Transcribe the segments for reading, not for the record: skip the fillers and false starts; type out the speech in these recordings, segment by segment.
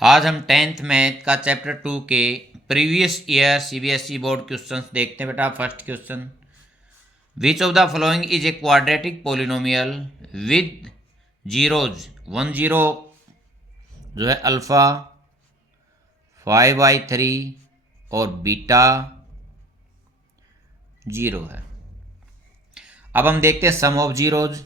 आज हम 10th math का चैप्टर 2 के previous year CBSE board questions देखते हैं बेटा। First question, which of the following is a quadratic polynomial with zeros 10 जो है अल्फ़ा 5/3 और बीटा 0 है। अब हम देखते हैं sum of zeros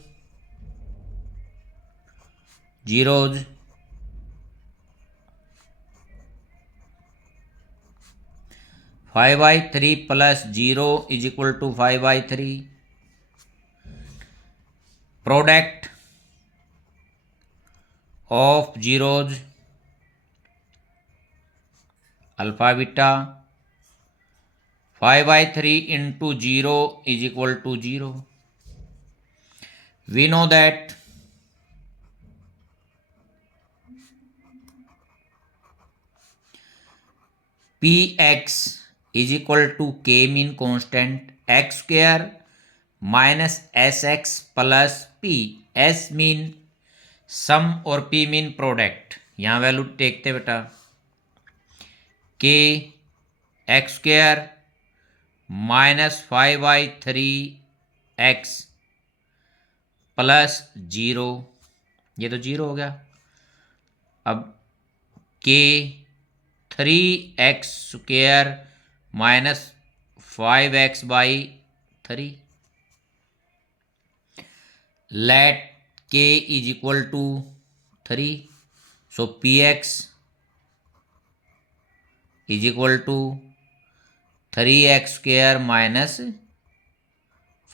5/3 plus 0 is equal to 5/3। Product of zeros alpha beta 5/3 into 0 is equal to 0। We know that P X is equal to K mean constant X square minus S x plus P. S mean sum और P mean product. यहाँ value देखते बेटा, K X square minus 5/3 X plus 0, ये तो 0 हो गया। अब के 3x square minus 5x/3 let K is equal to 3। So px is equal to 3x square minus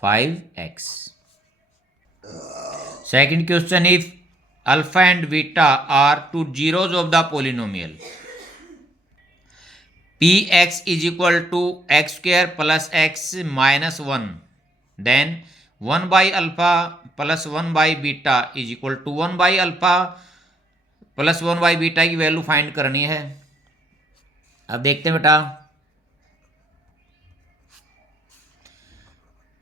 5x। Second question, if alpha and beta are two zeros of the polynomial P X is equal to X square plus X minus 1, then 1/अल्फा plus 1/बीटा is equal to 1/अल्फा plus 1/बीटा की value find करनी है। अब देखते हैं बेटा,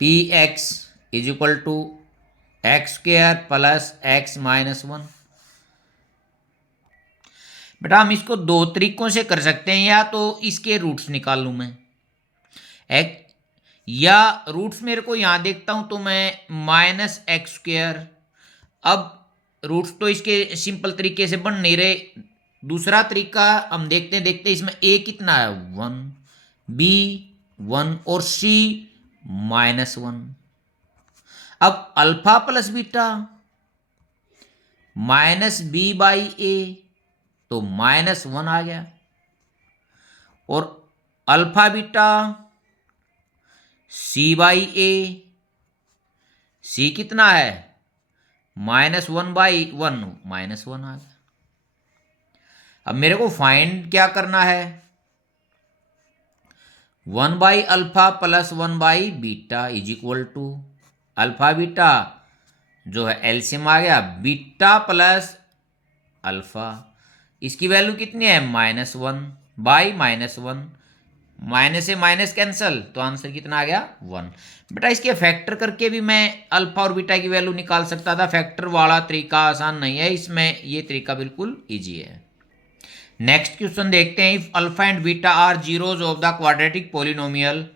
P X is equal to X square plus X minus 1। बेटा हम इसको दो तरीकों से कर सकते हैं, या तो इसके रूट्स निकाल लूँ मैं एक, या रूट्स मेरे को यहाँ देखता हूँ तो मैं माइनस एक्स स्क्वायर। अब रूट्स तो इसके सिंपल तरीके से बन नहीं रहे। दूसरा तरीका हम देखते इसमें ए कितना है 1, बी 1 और सी -1। अब alpha plus beta minus b/a तो -1 आ गया, और अल्फा बीटा c/a, c कितना है -1/1 -1 आ गया। अब मेरे को फाइंड क्या करना है, 1/अल्फा प्लस 1/बीटा is equal to alpha beta जो है एलसीएम आ गया, बीटा प्लस अल्फा, इसकी वैल्यू कितनी है -1/-1, माइनस से माइनस कैंसल तो आंसर कितना आ गया 1। बेटा इसके फैक्टर करके भी मैं अल्फा और बीटा की वैल्यू निकाल सकता था। फैक्टर वाला तरीका आसान नहीं है, इसमें ये तरीका बिल्कुल इजी है। नेक्स्ट क्वेश्चन देखते हैं, if alpha and beta are zeros of the quadratic polynomial.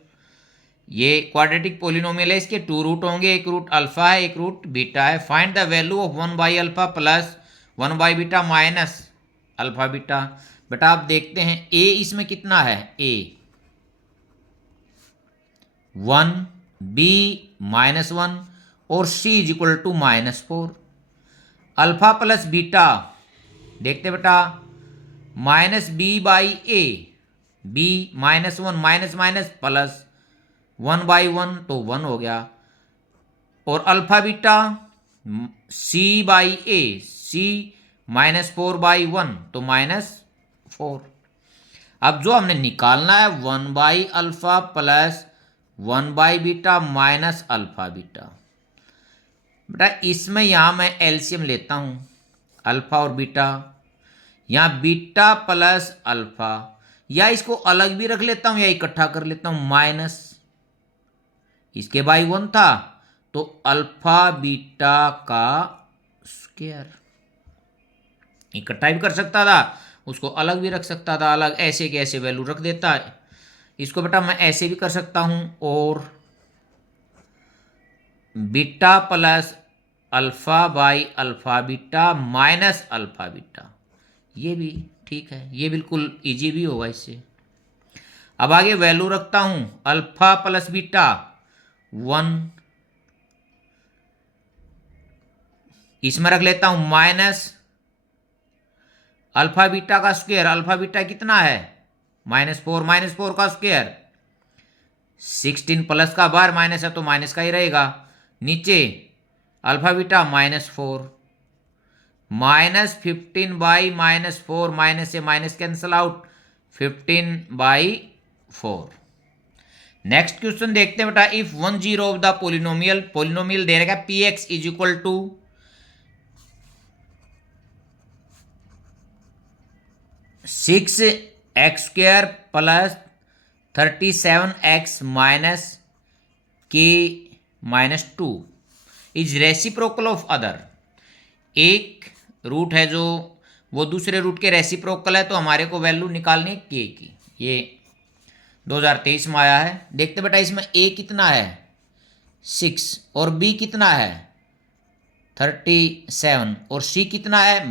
ये क्वाड्रेटिक पोलिनोमियल है, इसके 2 रूट होंगे, एक रूट अल्फा है एक रूट बीटा है। फाइंड द वैल्यू ऑफ 1/अल्फा प्लस 1/बीटा माइनस अल्फा बीटा। बेटा आप देखते हैं ए इसमें कितना है, ए 1, बी -1 और C is equal to -4। Alpha plus beta देखते बेटा -b/a, b -1 minus minus plus 1/1 तो 1 हो गया, और अल्फा बीटा c/a, c -4/1 तो -4। अब जो हमने निकालना है 1/अल्फा प्लस 1/बीटा माइनस अल्फा बीटा। बेटा इसमें यहाँ मैं एलसीएम लेता हूँ अल्फा और बीटा, यहाँ बीटा प्लस अल्फा, या इसको अलग भी रख लेता हूँ या इकट्ठा कर लेता हूँ, माइनस इसके बाई 1 था तो अल्फा बीटा का स्क्वायर, इकट्ठा भी कर सकता था उसको अलग भी रख सकता था, अलग ऐसे के ऐसे वैल्यू रख देता है। इसको बेटा मैं ऐसे भी कर सकता हूँ, और beta plus alpha by alpha beta minus alpha beta, ये भी ठीक है, ये बिल्कुल इजी भी होगा इससे। अब आगे वैल्यू रखता हूँ अल्फ़ा प्लस बीटा 1, इसमें रख लेता हूँ माइनस अल्फ़ा बीटा का स्क्वायर। अल्फ़ा बीटा कितना है -4, -4 का स्क्वायर 16 प्लस का बार माइनस है तो माइनस का ही रहेगा। नीचे अल्फ़ा बीटा -4, -15 बाई -4, माइनस से minus cancel out, 15/4। Next question देखते हैं बेटा, इफ 1 0 ऑफ द पोलिनोमियल दे रहेगा P X is equal to 6x² plus 37x minus K -2 is reciprocal of other. एक रूट है जो वो दूसरे रूट के रेसिप्रोकल है, तो हमारे को वैल्यू निकालनी है के की। ये 2023 में आया है। देखते बेटा इसमें ए कितना है 6 और बी कितना है 37 और सी कितना है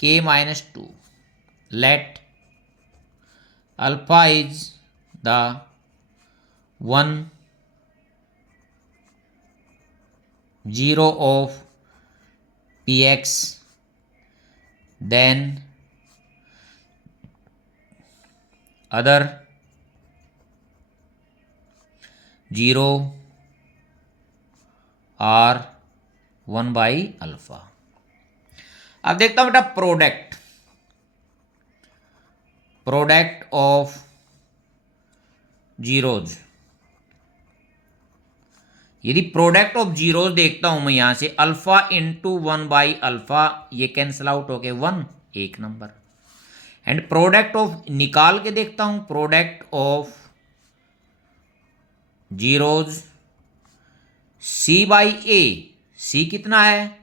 -k-2। Let alpha is the 1 0 of px, then other 0 are 1/अल्फा। अब देखता हूं बेटा प्रोडक्ट ऑफ जीरोज। यदि प्रोडक्ट ऑफ जीरोज देखता हूं मैं यहां से अल्फा इंटू 1/अल्फा, ये कैंसल आउट हो गए 1, एक नंबर। एंड प्रोडक्ट ऑफ निकाल के देखता हूं, product of zeros c/a, c कितना है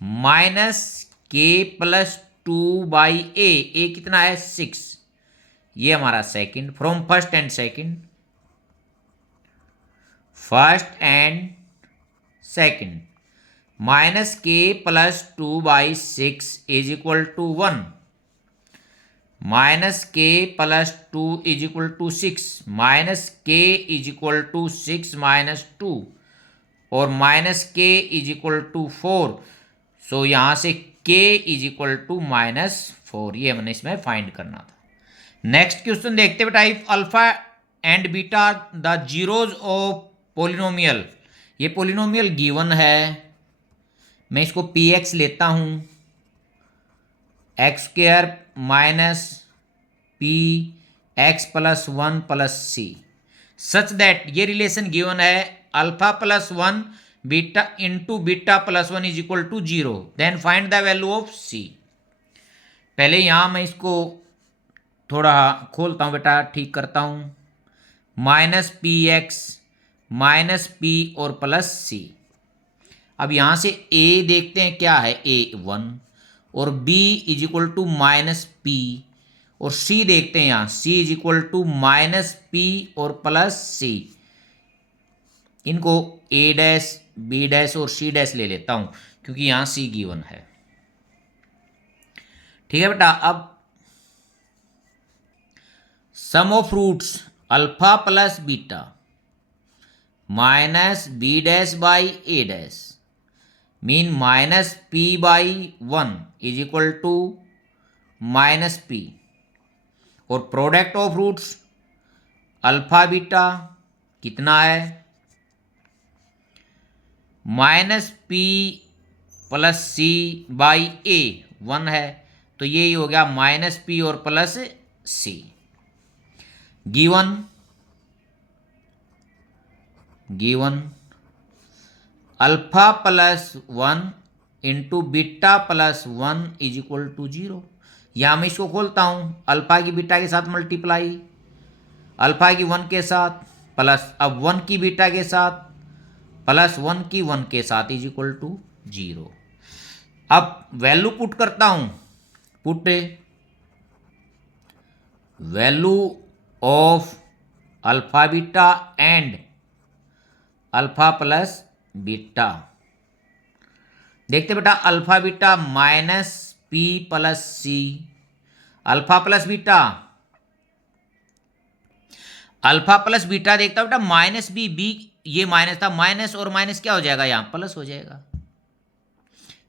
-k+2/a, a कितना है 6, ये हमारा second from first and second -k+2/6 is equal to 1, -k+2 is equal to 6, -k is equal to 6 -2 और -k is equal to 4। So यहां से k इज इक्वल टू -4, ये हमने इसमें फाइंड करना था। नेक्स्ट क्वेश्चन देखते बेटा, if alpha and beta the zeros of polynomial, ये पोलिनोमियल गिवन है, मैं इसको पी एक्स लेता हूं x² minus P X plus 1 plus C, such that ये रिलेशन गिवन है alpha plus 1 beta into beta plus 1 is equal to 0, then find the value of C. पहले यहां मैं इसको थोड़ा खोलता हूं बेटा, ठीक करता हूं, -px -p और प्लस सी। अब यहां से a देखते हैं क्या है, a 1 और b is equal to -p और c देखते हैं यहां c is equal to -p और प्लस c। इनको a डैश b डैश और c डैश ले लेता हूं क्योंकि यहां c गिवन है। ठीक है बेटा, अब sum of roots alpha plus beta -b dash by a dash mean -p/1 is equal to -p और product of roots alpha beta कितना है -p प्लस c/a 1 है, तो यही हो गया -p और plus c। Given alpha plus 1 into beta plus 1 is equal to 0। यहां मैं इसको खोलता हूं, अल्फा की बीटा के साथ मल्टीप्लाई, अल्फा की 1 के साथ प्लस अब 1 की बीटा के साथ प्लस 1 की 1 के साथ इज इक्वल टू 0। अब वैल्यू पुट करता हूं, put value of alpha beta and alpha plus beta. देखते बेटा, alpha beta minus P plus C, alpha plus beta, alpha plus beta देखता बेटा माइनस बी, बी ये माइनस था, माइनस और माइनस क्या हो जाएगा, यहां प्लस हो जाएगा,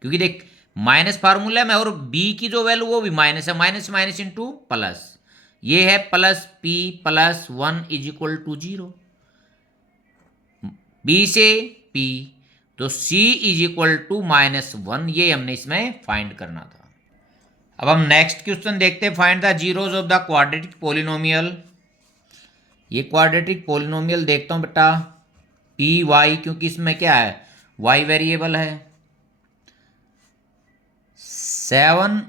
क्योंकि देख माइनस फार्मूला में और बी की जो वैल्यू वो भी माइनस है, माइनस माइनस इंटू प्लस, ये है plus P plus 1 is equal to 0, B से पी, तो c इज इक्वल टू -1, ये हमने इसमें फाइंड करना था। अब हम नेक्स्ट क्वेश्चन देखते हैं, find the zeros of the quadratic polynomial. ये क्वाड्रेटिक पोलिनोमियल देखता हूं बेटा पी वाई, क्योंकि इसमें क्या है, y वेरिएबल है, 7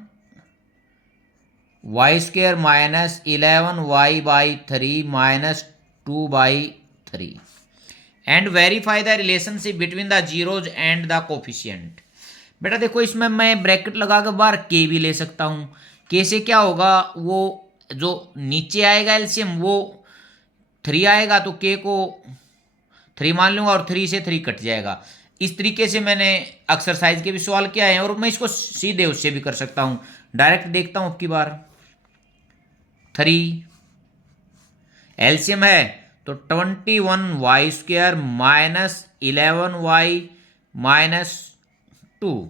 Y square minus 11 Y by 3 minus 2 by 3 and verify the relationship between the zeros and the coefficient. बेटा देखो इसमें मैं ब्रैकेट लगा के बाहर के भी ले सकता हूँ, के से क्या होगा, वो जो नीचे आएगा एलसीएम वो 3 आएगा, तो के को 3 मान लूँगा और 3 से 3 कट जाएगा। इस तरीके से मैंने एक्सरसाइज के भी सवाल किया है, और मैं इसको सीधे उससे भी कर सकता हूँ। डायरेक्ट देखता हूँ अब की बार, 3 एलसीएम है तो 21 Y square minus 11 Y minus 2।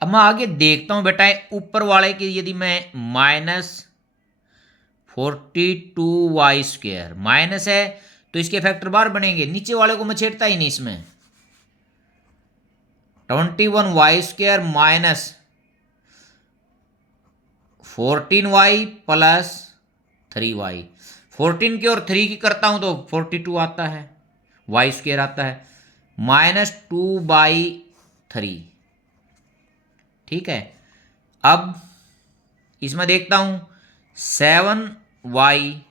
अब मैं आगे देखता हूं बेटा, ऊपर वाले की यदि मैं -42 वाई स्क्वायर माइनस है तो इसके फैक्टर बार बनेंगे, नीचे वाले को मैं छेड़ता ही नहीं इसमें, 21 Y square minus 14 Y plus 3 Y, 14 की और 3 की करता हूं तो 42 आता है, वाई स्क्वायर आता है, -2/3, ठीक है। अब इसमें देखता हूं 7 Y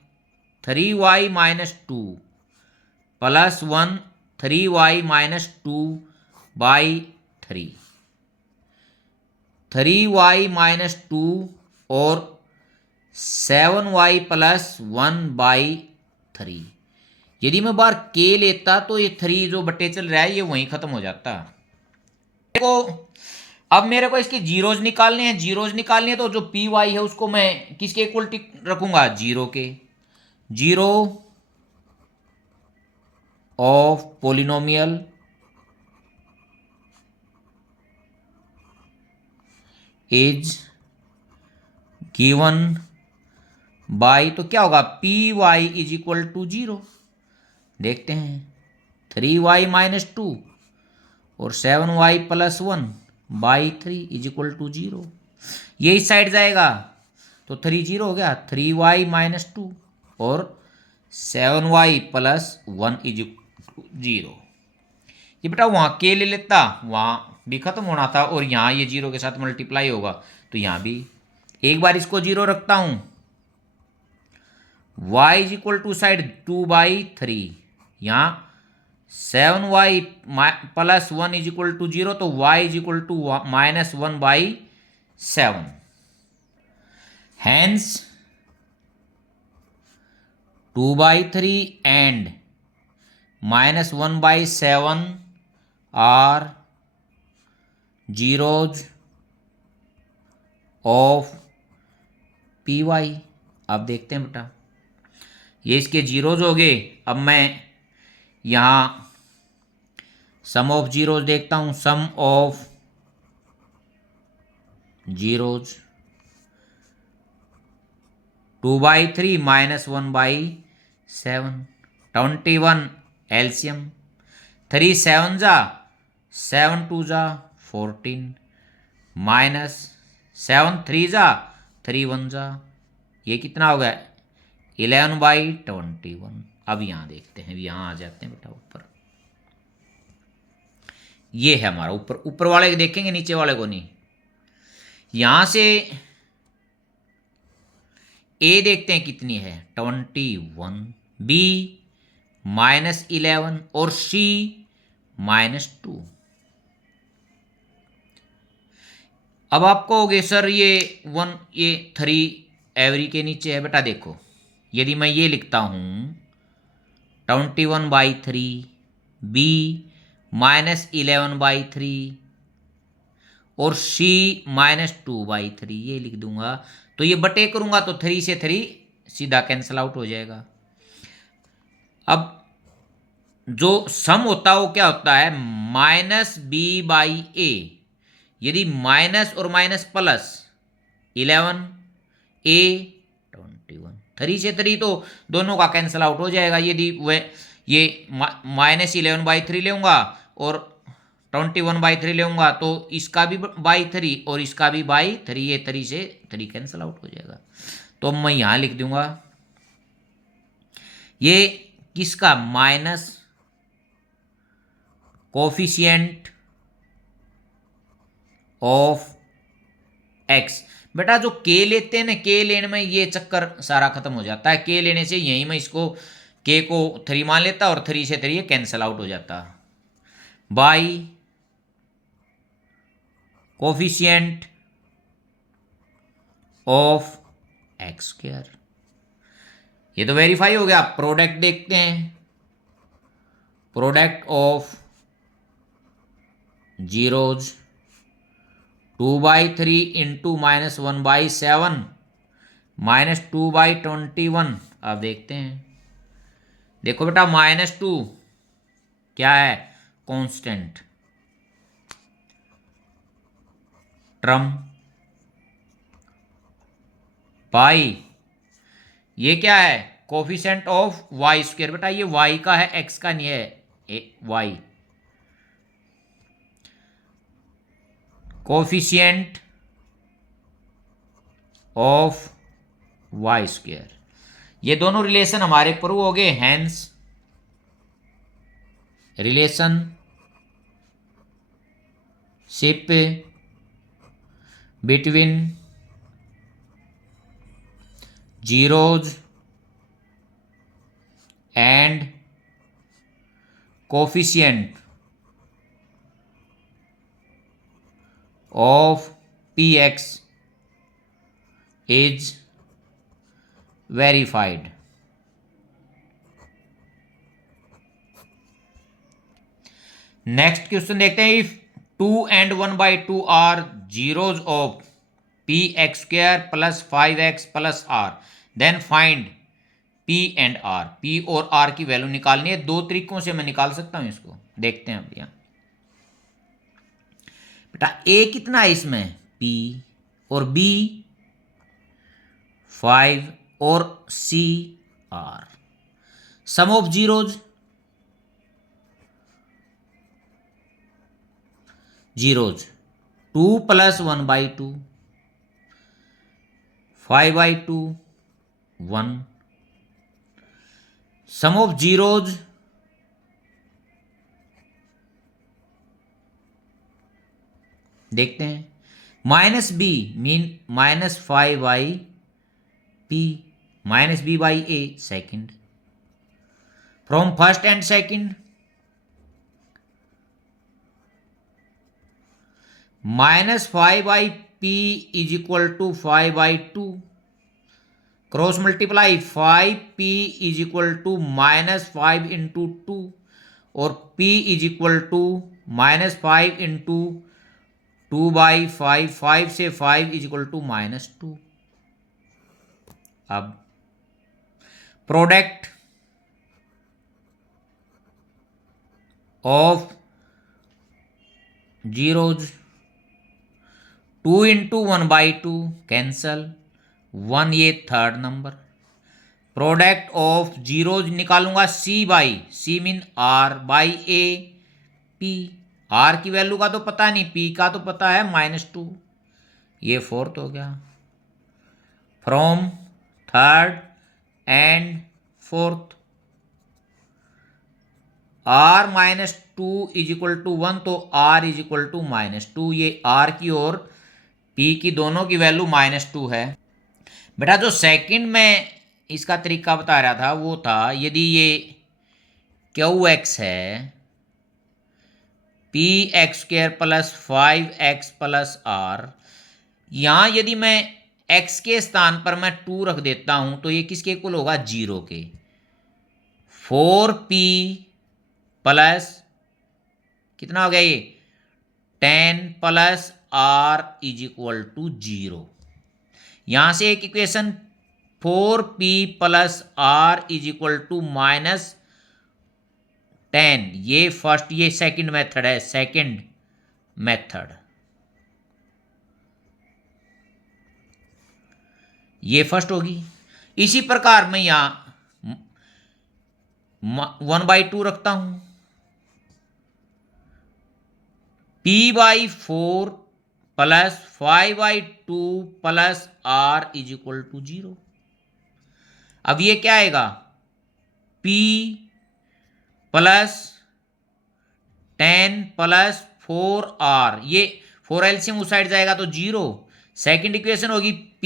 3 Y minus 2 plus 1 3 Y minus 2/3, 3 Y minus 2 और 7 वाई प्लस 1/3। यदि मैं बार के लेता तो ये 3 जो बटे चल रहा है ये वहीं खत्म हो जाता। देखो अब मेरे को इसके जीरोज निकालने हैं, जीरोज निकालने हैं तो जो पी वाई है उसको मैं किसके इक्वल रखूंगा, 0 के, 0 of polynomial is given by, तो क्या होगा, P Y is equal to 0। देखते हैं 3 वाई माइनस 2 और 7 Y plus 1/3 is equal to 0, ये इस साइड जाएगा तो 3 0 हो गया, 3 वाई माइनस 2 और 7 Y plus 1 is equal to 0। ये बेटा वहाँ के ले लेता, वहाँ भी खत्म होना था, और यहाँ ये 0 के साथ मल्टीप्लाई होगा तो यहाँ भी एक बार इसको 0 रखता हूँ, y is equal to side 2/3, यहाँ 7 Y plus 1 is equal to 0, तो y is equal to -1/7, hence 2/3 and -1/7 are zeros of P Y. अब देखते हैं बेटा, ये इसके जीरोज हो गए। अब मैं यहाँ सम ऑफ जीरोज देखता हूँ, सम ऑफ जीरोज 2/3 -1/7, 21 एलसीएम, 3 7 जा 7 2 जा 14 माइनस 7 3 जा 3 1 जा, ये कितना हो गया 11/21। अब यहाँ देखते हैं, यहाँ आ जाते हैं बेटा ऊपर, ये है हमारा ऊपर, ऊपर वाले को देखेंगे नीचे वाले को नहीं। यहाँ से ए देखते हैं कितनी है, 21, बी -11 और सी -2। अब आपको हो गए सर ये 1 ये 3 एवरी के नीचे है। बेटा देखो, यदि मैं ये लिखता हूँ 21/3 बी -11/3 और सी -2/3 ये लिख दूंगा, तो ये बटे करूंगा तो 3 से 3 सीधा कैंसिल आउट हो जाएगा। अब जो सम होता है वो क्या होता है, -b/a। यदि माइनस और माइनस प्लस 11 a 21, 3 से 3 तो दोनों का कैंसिल आउट हो जाएगा। यदि वह ये -11/3 लेऊंगा और 21/3 लेऊंगा तो इसका भी बाई 3 और इसका भी बाई 3, ये 3 से 3 कैंसिल आउट हो जाएगा। तो मैं यहां लिख दूंगा ये किसका माइनस कोफिशिएंट ऑफ एक्स। बेटा जो के लेते हैं ना, के लेने में ये चक्कर सारा खत्म हो जाता है। के लेने से यहीं में इसको के को 3 मान लेता और 3 से 3 ये कैंसिल आउट हो जाता। By coefficient of x square. ये तो वेरीफाई हो गया। प्रोडक्ट देखते हैं, प्रोडक्ट ऑफ जीरोज 2/3 इंटू -1/7 -2/21। अब देखते हैं, देखो बेटा -2 क्या है, कांस्टेंट टर्म, पाई ये क्या है, कोफिशिएंट ऑफ वाई स्क्वायर। बेटा ये वाई का है, एक्स का नहीं है। Y coefficient of Y square. ये दोनों रिलेशन हमारे प्रूव हो गए। Hence relationship between zeros and coefficient of P X is verified. Next question देखते हैं, if 2 and 1/2 are zeros of P X square plus 5x plus आर, then find P and R. P और R की value निकालनी है। दो तरीकों से मैं निकाल सकता हूं इसको, देखते हैं अब। यहां बेटा ए कितना है इसमें, पी, और बी 5 और C R. Sum of zeros zeros 2 + 1/2 5/2 1। Sum of zeros देखते हैं, -b mean -5/p -b/a second from first and second. -5/p is equal to 5/2 cross multiply 5p is equal to -5 into 2 और p is equal to -5 into 2/5, 5 से 5 is equal to -2। अब product of zeros 2 into 1/2 cancel, 1 ये third number. Product of zeros निकालूंगा C mean R by A P. R की वैल्यू का तो पता नहीं, पी का तो पता है -2। ये फोर्थ हो गया। From third and fourth r -2 is equal to 1, तो r इज इक्वल टू -2। ये r की और p की दोनों की वैल्यू -2 है। बेटा जो सेकंड में इसका तरीका बता रहा था वो था, यदि ये QX है px² + 5x + r, यहां यदि मैं x के स्थान पर मैं 2 रख देता हूं तो ये किसके इक्वल होगा, 0 के। 4p प्लस कितना हो गया ये, 10 plus r is equal to 0। यहां से एक equation 4p plus r is equal to -10, ये फर्स्ट, ये सेकंड मेथड है, सेकंड मेथड, ये फर्स्ट होगी। इसी प्रकार मैं यहां 1/2 रखता हूं, p/4 plus 5/2 plus r is equal to 0। अब ये क्या आएगा, p प्लस 10 प्लस 4r, ये 4 एलसीएम उस साइड जाएगा तो 0। सेकेंड इक्वेशन होगी p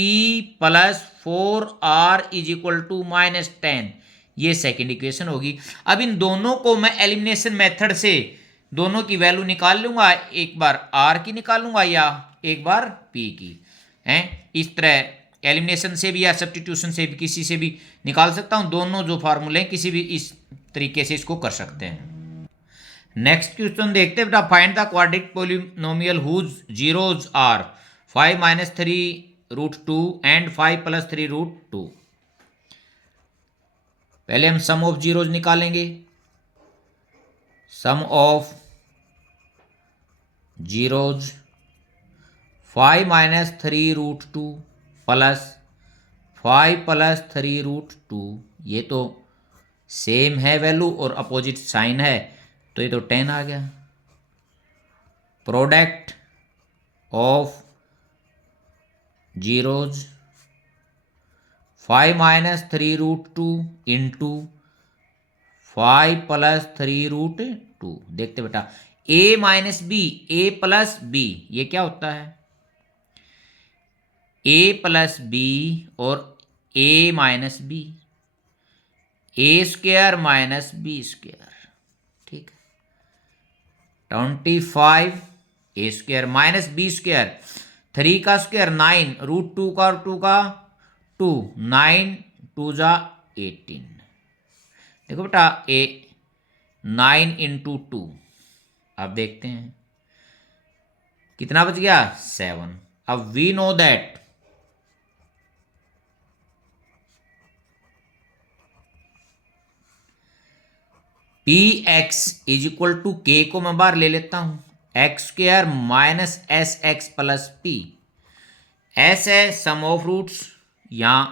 plus 4r is equal to -10, ये सेकेंड इक्वेशन होगी। अब इन दोनों को मैं एलिमिनेशन मेथड से दोनों की वैल्यू निकाल लूंगा, एक बार r की निकालूंगा या एक बार p की, हैं इस तरह एलिमिनेशन से भी या सब्स्टिट्यूशन से भी किसी से भी निकाल सकता हूं। दोनों जो फार्मूले हैं किसी भी इस तरीके से इसको कर सकते हैं। नेक्स्ट क्वेश्चन देखते हैं बेटा, find the quadratic polynomial whose zeros are 5 - 3√2 and 5 + 3√2। पहले हम सम ऑफ जीरोज निकालेंगे। सम ऑफ जीरोज 5 - 3√2 प्लस 5 + 3√2, ये तो सेम है वैल्यू और अपोजिट साइन है तो ये तो 10 आ गया। Product of zeros 5 - 3√2 into 5 + 3√2। देखते बेटा, a - b, a + b, ये क्या होता है, a + b और a - b, a² - b², ठीक है। 25 a² - b², 3 का स्क्वायर 9, √2 का 2 का 2, 9 2 जा 18। देखो बेटा, 9 × 2, अब देखते हैं कितना बच गया, 7। अब we know that px is equal to k को मैं बाहर ले लेता हूं, x² - sx + p। s है सम ऑफ रूट्स, यहां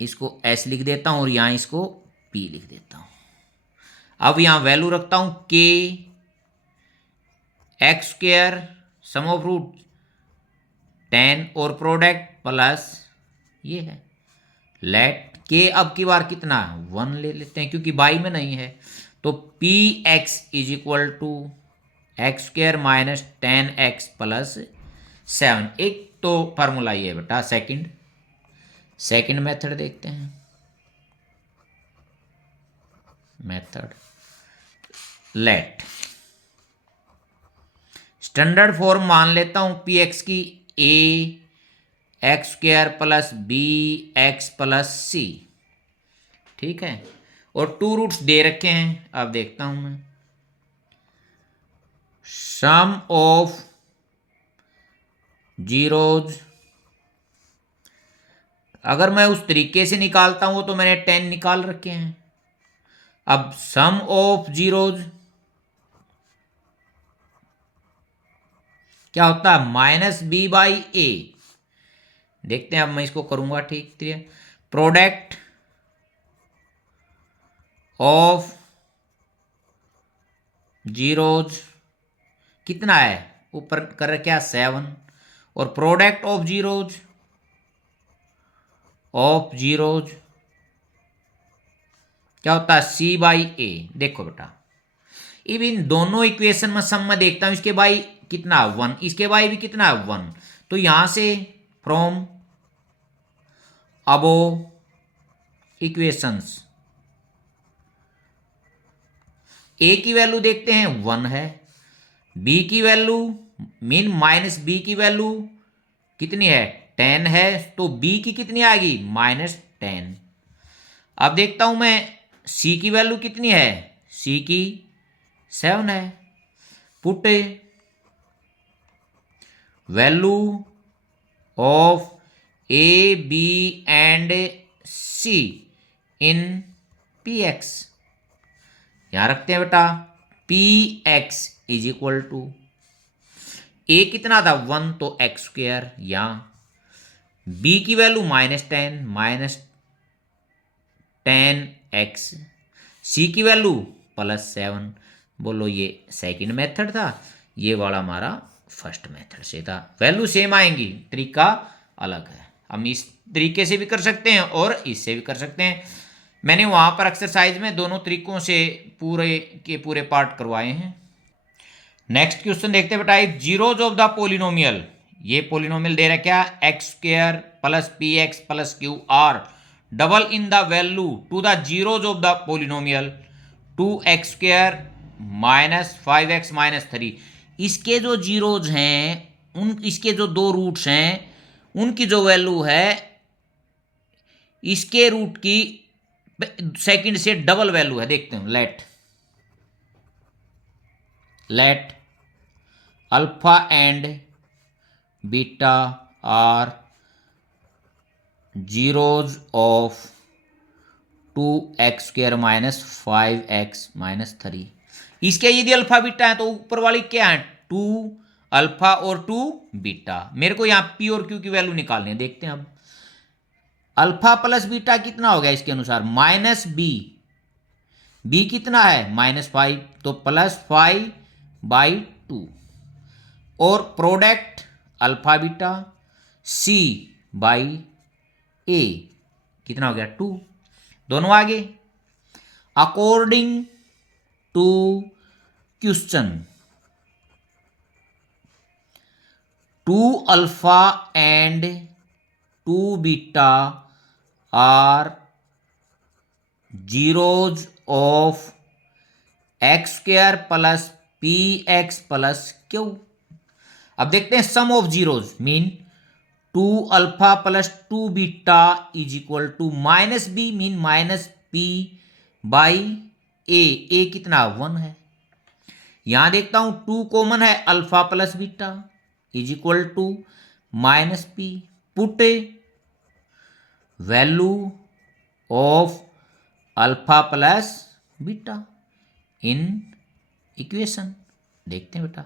इसको s लिख देता हूं और यहां इसको p लिख देता हूं। अब यहां वैल्यू रखता हूं k, x² some of root 10 और प्रोडक्ट प्लस ये है लेट के। अब की बार कितना 1 ले लेते हैं क्योंकि बाई में नहीं है, तो px is equal to x² - 10x + 7। एक तो फार्मूला ये है बेटा, सेकंड मेथड देखते हैं। मेथड लेट स्टैंडर्ड फॉर्म मान लेता हूं px की a x² + bx + c, ठीक है, और 2 रूट्स दे रखे हैं। अब देखता हूं मैं सम ऑफ जीरोज, अगर मैं उस तरीके से निकालता हूं तो मैंने 10 निकाल रखे हैं। अब सम ऑफ जीरोज क्या होता है, -b/a। देखते हैं, अब मैं इसको करूंगा ठीक है। प्रोडक्ट ऑफ जीरोज कितना है, ऊपर कर रखा 7, और प्रोडक्ट ऑफ जीरोज क्या होता है, c/a। देखो बेटा, अब इन दोनों इक्वेशन में सम में देखता हूं, इसके बाई कितना 1, इसके बाई भी कितना 1, तो यहां से फ्रॉम अबो इक्वेशंस a की वैल्यू देखते हैं 1 है, b की वैल्यू मीन -b की वैल्यू कितनी है 10 है, तो बी की कितनी आएगी -10। अब देखता हूं मैं सी की वैल्यू कितनी है, सी की 7 है। Put value of A B and C in P X. यहां रखते हैं बेटा P X is equal to A कितना था 1 तो एक्स स्क्वेयर, या बी की वैल्यू -10 सी की वैल्यू +7। बोलो ये सेकंड मेथड था, ये वाला हमारा फर्स्ट मेथड से था। वैल्यू सेम आएंगी, तरीका अलग है। हम इस तरीके से भी कर सकते हैं और इससे भी कर सकते हैं। मैंने वहां पर एक्सरसाइज में दोनों तरीकों से पूरे के पूरे पार्ट करवाए हैं। नेक्स्ट क्वेश्चन देखते हैं बेटा, if zeros of the polynomial, ये पोलिनोमियल दे रखा है x² + px + q are double in the value to the zeros of the polynomial 2x² - 5x - 3। इसके जो जीरोज हैं, इसके जो दो रूट्स हैं, उनकी जो वैल्यू है इसके रूट की सेकंड से डबल वैल्यू है। देखते हैं, let alpha and beta are zeros of 2x² - 5x - 3। इसके यदि अल्फा बीटा है तो ऊपर वाली क्या है 2 अल्फा और 2 बीटा। मेरे को यहां पी और क्यू की वैल्यू निकालनी है। देखते हैं अब अल्फा प्लस बीटा कितना हो गया इसके अनुसार -b, बी कितना है -5 तो +5/2 और product alpha beta C by A कितना हो गया 2, दोनों आगे। According to question 2 alpha and 2 beta are zeros of x² + px + q। अब देखते हैं sum of zeros mean 2 alpha + 2 beta is equal to -b mean -p/a। a कितना 1 है। यहां देखता हूं 2 कॉमन है, alpha plus beta is equal to -p। Put value of alpha plus beta in equation. देखते हैं बेटा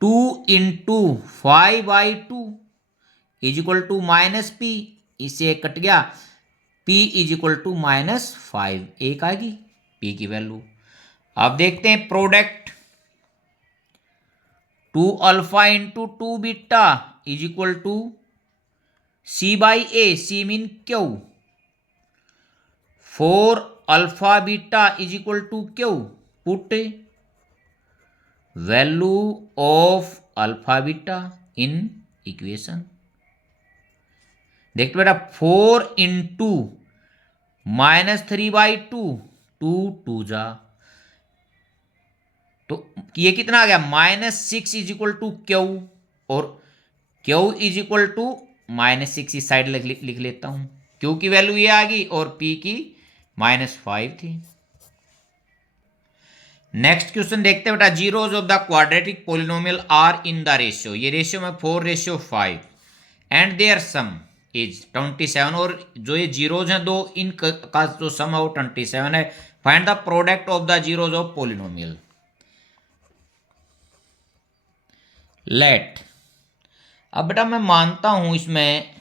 2 × 5/2 इज इक्वल टू -p, इसे कट गया p इज इक्वल टू -5, एक आएगी p की वैल्यू। अब देखते हैं product 2 alpha × 2 beta is equal to c/a, c mean q। 4 alpha beta is equal to q। Put value of alpha beta in equation. देखते बेटा 4 × -3/2 2 2 जा, तो ये कितना आ गया -6 इज इक्वल टू क्यू, और क्यू इज इक्वल टू -6 इस side लिख लेता हूं। क्यू की वैल्यू ये आ गई और पी की -5 थी। नेक्स्ट क्वेश्चन देखते हैं बेटा, zeros of the quadratic polynomial are in the ratio, ये रेशियो में 4:5 एंड देयर सम इज 27, और जो ये जीरोज हैं दो, इनका जो सम है वो 27 है। Find the product of the zeros of polynomial. Let, अब बेटा मैं मानता हूं इसमें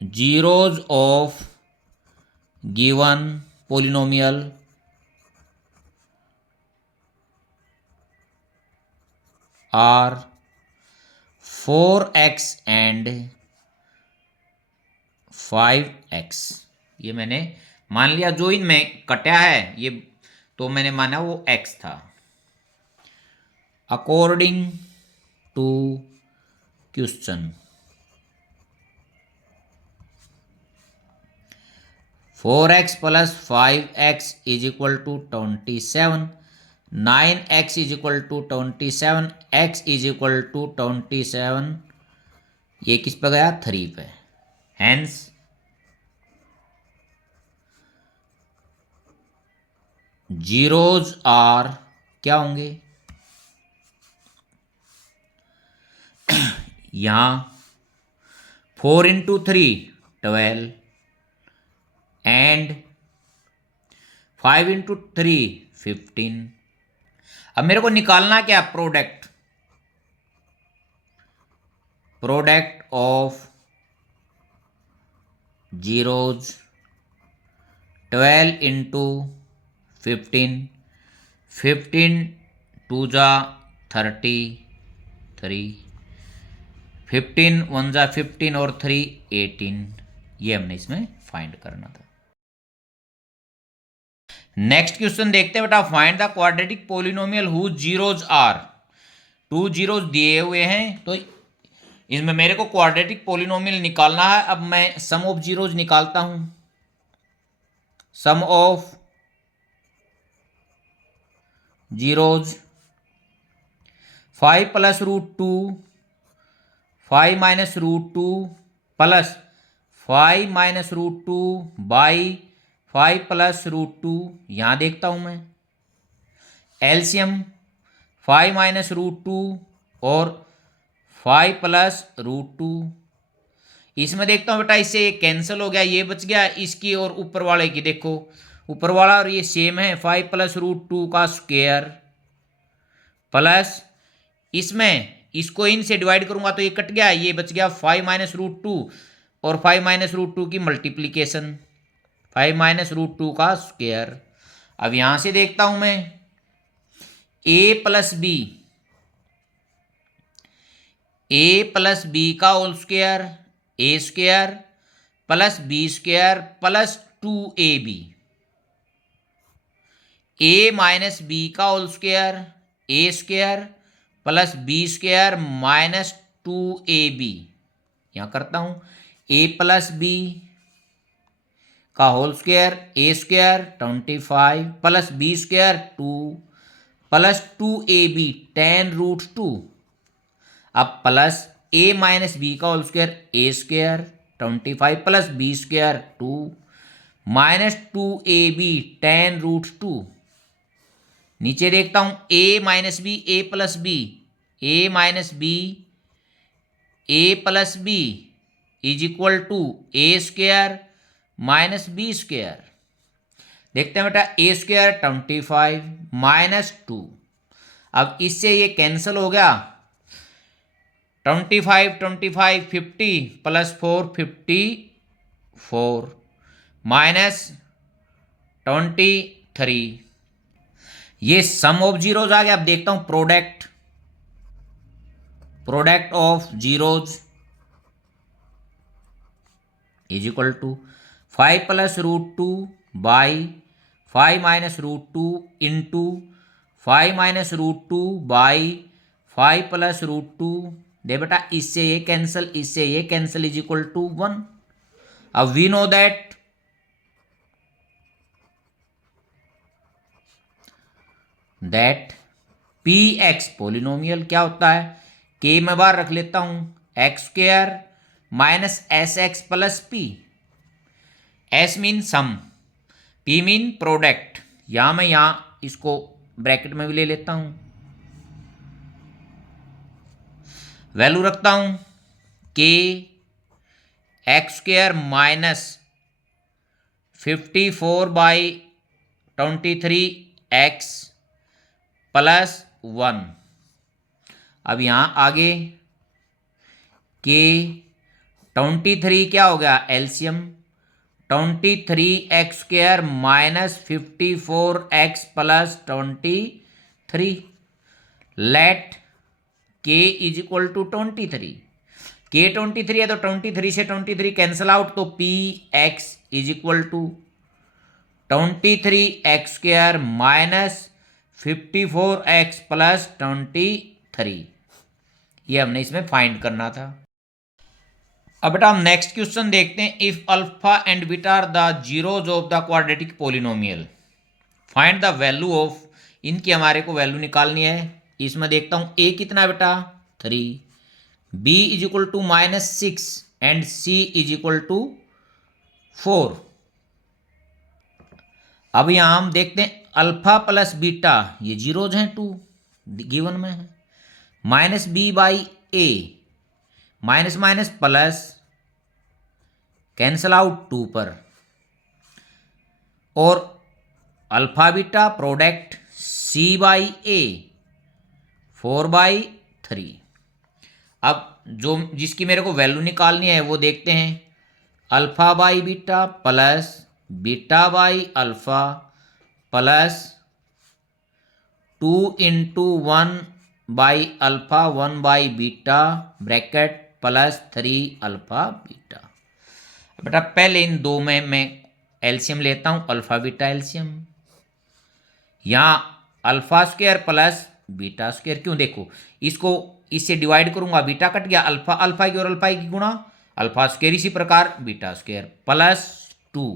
zeros of given polynomial are 4x and 5x। ये मैंने मान लिया, जो इनमें कटा है ये तो मैंने माना वो x था। According to question 4x + 5x is equal to 27। 9x is equal to 27, x is equal to 27, ये किस पे गया 3 पे। हैंस जीरोज आर क्या होंगे, यहां 4 इंटू 3 12 एंड 5 इंटू 3 15। अब मेरे को निकालना क्या, प्रोडक्ट ऑफ जीरोज 12 इंटू 15, 15 टू जा 33, 15 1 जा 15 और 3 18, ये हमने इसमें फाइंड करना था। नेक्स्ट क्वेश्चन देखते हैं बेटा, find the quadratic polynomial whose zeros are. 2 जीरोज दिए हुए हैं, तो इसमें मेरे को क्वाड्रेटिक पोलिनोमियल निकालना है। अब मैं सम ऑफ जीरोज निकालता हूं। Sum of zeros 5 plus root 2, 5 minus root 2 plus 5 minus root 2 by 5 plus root 2। यहां देखता हूं मैं एलसीएम 5 माइनस रूट 2 और 5 प्लस रूट 2। इसमें देखता हूं बेटा, इससे ये कैंसिल हो गया, ये बच गया इसकी और ऊपर वाले की। देखो ऊपर वाला और ये सेम है, 5 प्लस रूट 2 का स्क्वायर प्लस इसमें इसको इन से डिवाइड करूंगा तो ये कट गया, ये बच गया 5 माइनस रूट 2 और 5 माइनस रूट 2 की मल्टीप्लीकेशन, 5 माइनस रूट 2 का स्क्वायर। अब यहां से देखता हूं मैं ए प्लस बी का whole square, A square plus B square plus 2ab, A minus B का whole square, A square plus B square minus 2ab। यहां करता हूं ए प्लस बी का whole square, A square 25 plus B square 2 plus 2ab 10 root 2। अब plus A minus B का whole square, A square 25 plus B square 2 minus 2ab 10 root 2। नीचे देखता हूं A minus B, A plus B, A minus B, A plus B is equal to A square minus B square. देखते हैं बेटा, ए square 25 minus 2। अब इससे ये cancel हो गया, 25 25 50 प्लस 4 54 माइनस 23। ये सम ऑफ जीरोज आ गया। अब देखता हूं product of zeros is equal to 5 plus root 2 by 5 minus root 2 into 5 minus root 2 by 5 plus root 2। दे बेटा, इससे ये कैंसिल, इससे ये कैंसिल इज इक्वल टू 1। अब we know that P x polynomial क्या होता है, के मैं बाहर रख लेता हूं, x square minus S x plus P. S mean sum, P mean product. यहां मैं यहां इसको ब्रैकेट में भी ले लेता हूं, वैल्यू रखता हूं K X square minus 54 by 23 X plus 1। अब यहां आगे के 23 क्या हो गया, LCM 23 X square minus 54 X plus 23। Let K is equal to 23। K 23 है तो 23 से 23 कैंसिल आउट, तो P X is equal to 23 X square minus 54 X plus 23। ये हमने इसमें फाइंड करना था। अब बेटा हम नेक्स्ट क्वेश्चन देखते हैं। If alpha and beta are the zeros of the quadratic polynomial, find the value of इनकी हमारे को वैल्यू निकालनी है। इसमें देखता हूँ a कितना है बेटा 3, b is equal to -6 and c is equal to 4। अब यहाँ हम देखते हैं अल्फा प्लस बीटा, ये जीरोज हैं 2 गिवन में है, minus B by A, minus minus plus, cancel out 2 पर, और alpha beta product c by A 4/3। अब जो जिसकी मेरे को वैल्यू निकालनी है वो देखते हैं, alpha by beta plus beta by alpha plus 2 into 1 by alpha 1 by beta bracket plus 3 alpha beta. बेटा पहले इन दो में मैं एलसीएम लेता हूं, अल्फा बीटा एलसीएम। यहां alpha square plus beta square, क्यों देखो इसको इससे डिवाइड करूंगा, बीटा कट गया, अल्फा अल्फा की और अल्फा की गुणा अल्फा स्क्वायर, इसी प्रकार बीटा स्क्वायर प्लस 2।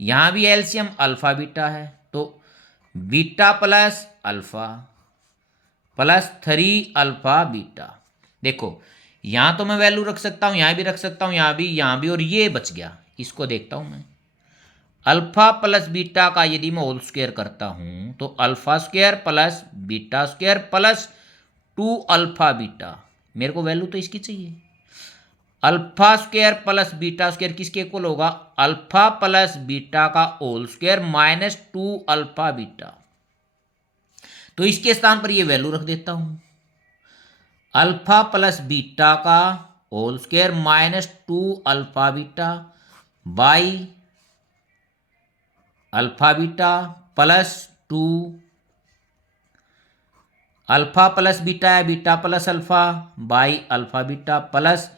यहां भी एलसीएम अल्फा बीटा है तो beta plus alpha plus 3 alpha beta. देखो यहां तो मैं वैल्यू रख सकता हूं, यहां भी रख सकता हूं, यहां भी, और ये बच गया। इसको देखता हूं मैं, अल्फा प्लस बीटा का यदि मैं होल स्क्वायर करता हूं तो alpha square plus beta square plus 2 alpha beta, मेरे को वैल्यू तो इसकी चाहिए। Alpha square plus beta square किसके इक्वल होगा, अल्फा प्लस बीटा का whole square minus 2 alpha beta. तो इसके स्थान पर ये वैल्यू रख देता हूं, अल्फा प्लस बीटा का whole square minus 2 alpha beta by alpha beta plus 2 alpha plus beta है, beta plus alpha by alpha beta plus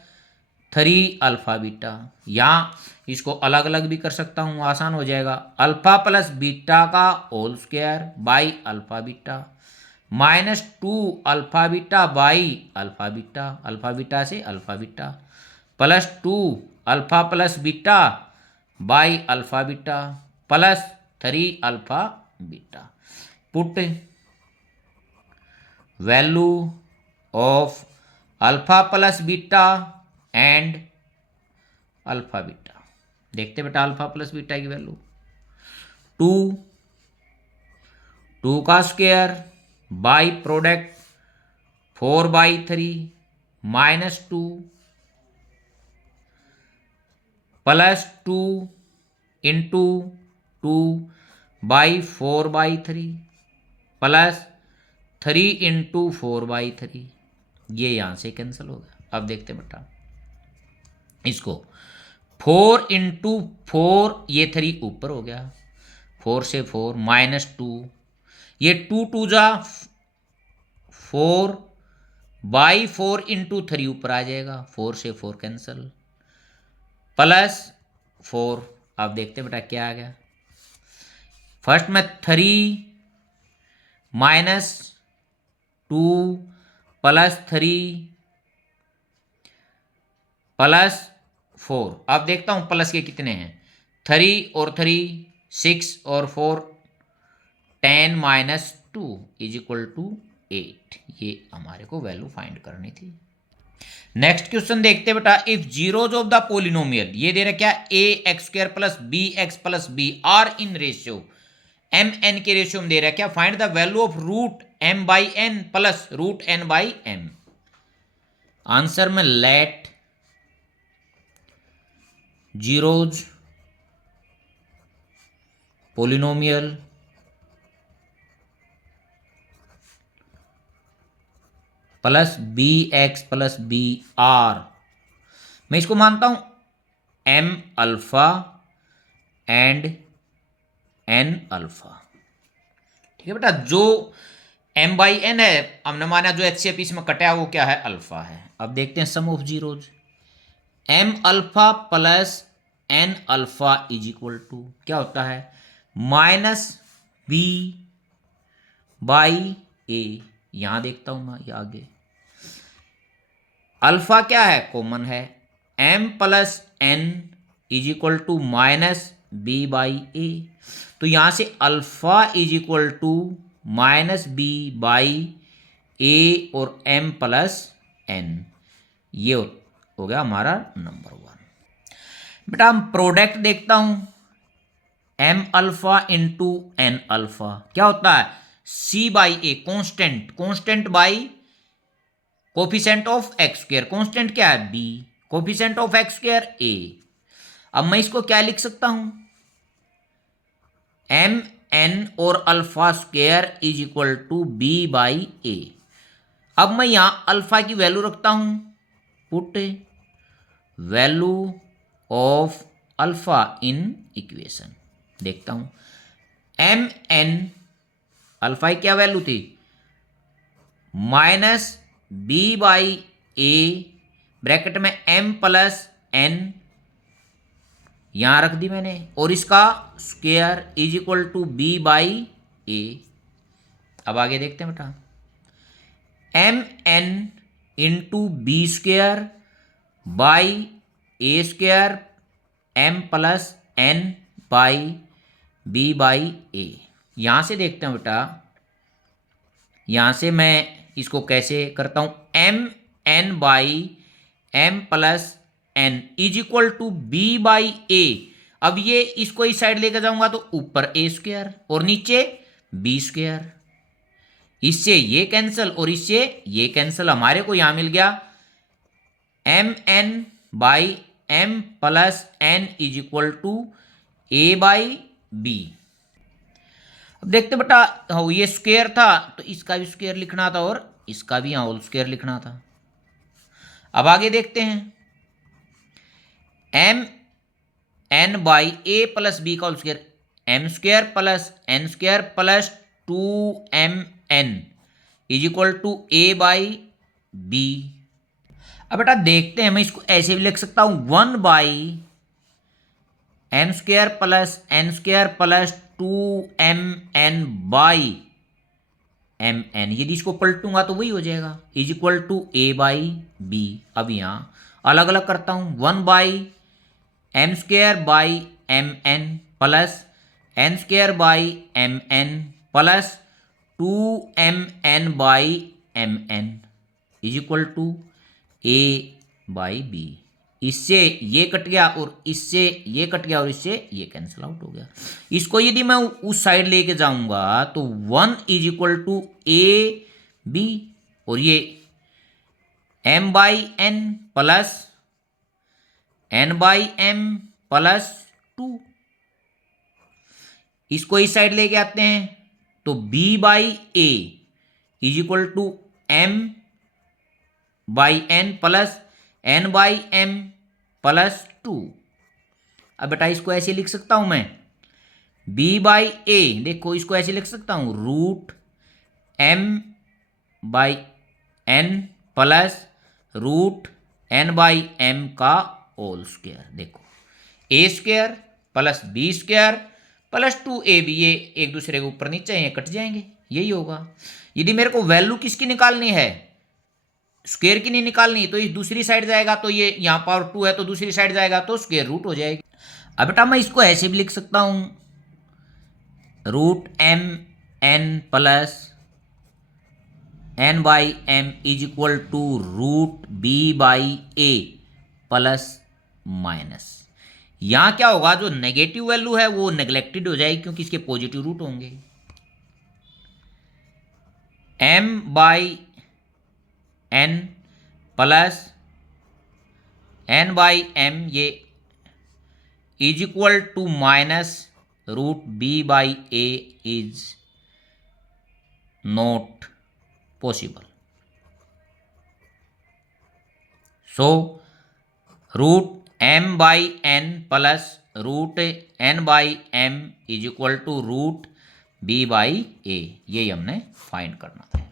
3 alpha beta. यहाँ इसको अलग अलग भी कर सकता हूँ, आसान हो जाएगा। अल्फा प्लस बीटा का whole square by alpha beta minus 2 alpha beta by alpha beta, alpha beta से alpha beta plus 2 alpha plus beta by alpha beta plus 3 alpha beta. Put value of alpha plus beta and alpha beta. देखते बेटा alpha plus beta की value 2 का square by product 4/3 minus 2 plus 2 into 2 by 4/3 plus 3 into 4/3, ये यहां से cancel हो गया। अब देखते बेटा इसको 4 इंटू 4, ये 3 ऊपर हो गया, 4 से 4 माइनस 2, ये 2 जा 4 बाई 4 इंटू 3 ऊपर आ जाएगा, 4 से 4 कैंसिल प्लस 4। अब देखते बेटा क्या आ गया, फर्स्ट में 3 माइनस 2 प्लस 3 प्लस 4। अब देखता हूं प्लस के कितने हैं, 3 और 3 6 और 4 10 माइनस 2 इज इक्वल टू 8। ये हमारे को वैल्यू फाइंड करनी थी। नेक्स्ट क्वेश्चन देखते हैं बेटा, if zeros of the polynomial, ये दे रहा क्या, A x square plus B are in ratio M N के रेशियो में दे रहा क्या, find the value of root M by N plus root N by M. Answer में let zeros polynomial plus B x plus B are, मैं इसको मानता हूं M alpha and N alpha. ठीक है बेटा, जो एम बाई एन है हमने माना, जो एच सी एफ इसमें कटा वो क्या है, अल्फा है। अब देखते हैं sum of zeros, M alpha plus N alpha is equal to क्या होता है, माइनस बी बाई ए। यहां देखता हूं मैं, ये आगे अल्फा क्या है, कॉमन है, M plus N is equal to minus B by A. तो यहां से alpha is equal to minus B by A और एम प्लस एन, ये हो गया हमारा नंबर 1। बेटा हम प्रोडक्ट देखता हूं, M alpha into N alpha क्या होता है, C by A constant, constant by coefficient of x square, constant क्या है B, coefficient of x square A. अब मैं इसको क्या लिख सकता हूं, एम एन और alpha square is equal to B by A. अब मैं यहां अल्फा की वैल्यू रखता हूं, put value of alpha in equation, देखता हूं एम एन अल्फा की क्या वैल्यू थी, minus B by A bracket में एम प्लस एन यहां रख दी मैंने, और इसका square is equal to B by A. अब आगे देखते हैं बेटा, M N into B square by A square M plus N by B by A. यहां से देखते हैं बेटा, यहां से मैं इसको कैसे करता हूं, M N by M plus N is equal to B by A. अब ये इसको इस साइड लेकर जाऊंगा तो ऊपर ए स्क्वायर और नीचे बी स्क्वायर, इससे ये कैंसिल और इससे ये कैंसिल, हमारे को यहां मिल गया M N by M plus N is equal to A by B. अब देखते बेटा, हाँ ये स्क्वायर था तो इसका भी स्क्वायर लिखना था और इसका भी यहाँ होल स्क्वायर लिखना था। अब आगे देखते हैं, M N by A plus B का whole square, M square plus N square plus 2mn is equal to A by B. अब बेटा देखते हैं, मैं इसको ऐसे भी लिख सकता हूं 1 by M square plus N square plus 2mn by M N, यदि इसको पलटूंगा तो वही हो जाएगा is equal to A by B. अब यहां अलग अलग करता हूं, 1 by M square by M N plus N square by M N plus 2mn by M N is equal to A by B. इससे ये कट गया और इससे ये कट गया और इससे ये कैंसिल आउट हो गया। इसको यदि मैं उस साइड लेके जाऊंगा तो 1 is equal to A B और ये m by N plus n by M plus 2, इसको इस साइड लेके आते हैं तो b by A is equal to m by N plus n by M plus 2। अब बेटा इसको ऐसे लिख सकता हूं मैं, b बाई ए, देखो इसको ऐसे लिख सकता हूं root m by n plus root n by m का होल स्क्वायर। देखो A square plus B square plus 2ab, ये एक दूसरे के ऊपर नीचे ये कट जाएंगे, यही होगा। यदि मेरे को वैल्यू किसकी निकालनी है, स्क्वायर की नहीं निकालनी, तो इस दूसरी साइड जाएगा तो ये यहाँ पावर 2 है तो दूसरी साइड जाएगा तो स्क्वायर रूट हो जाएगी। अब बेटा मैं इसको ऐसे भी लिख सकता हूं root M N plus N by M is equal to root B by A plus minus. यहां क्या होगा, जो नेगेटिव वैल्यू है वो नेग्लेक्टेड हो जाएगी क्योंकि इसके पॉजिटिव रूट होंगे। M by N plus N by M ये is equal to minus root B by A is not possible. So root M by N plus root N by M is equal to root B by A, यही हमने find करना था।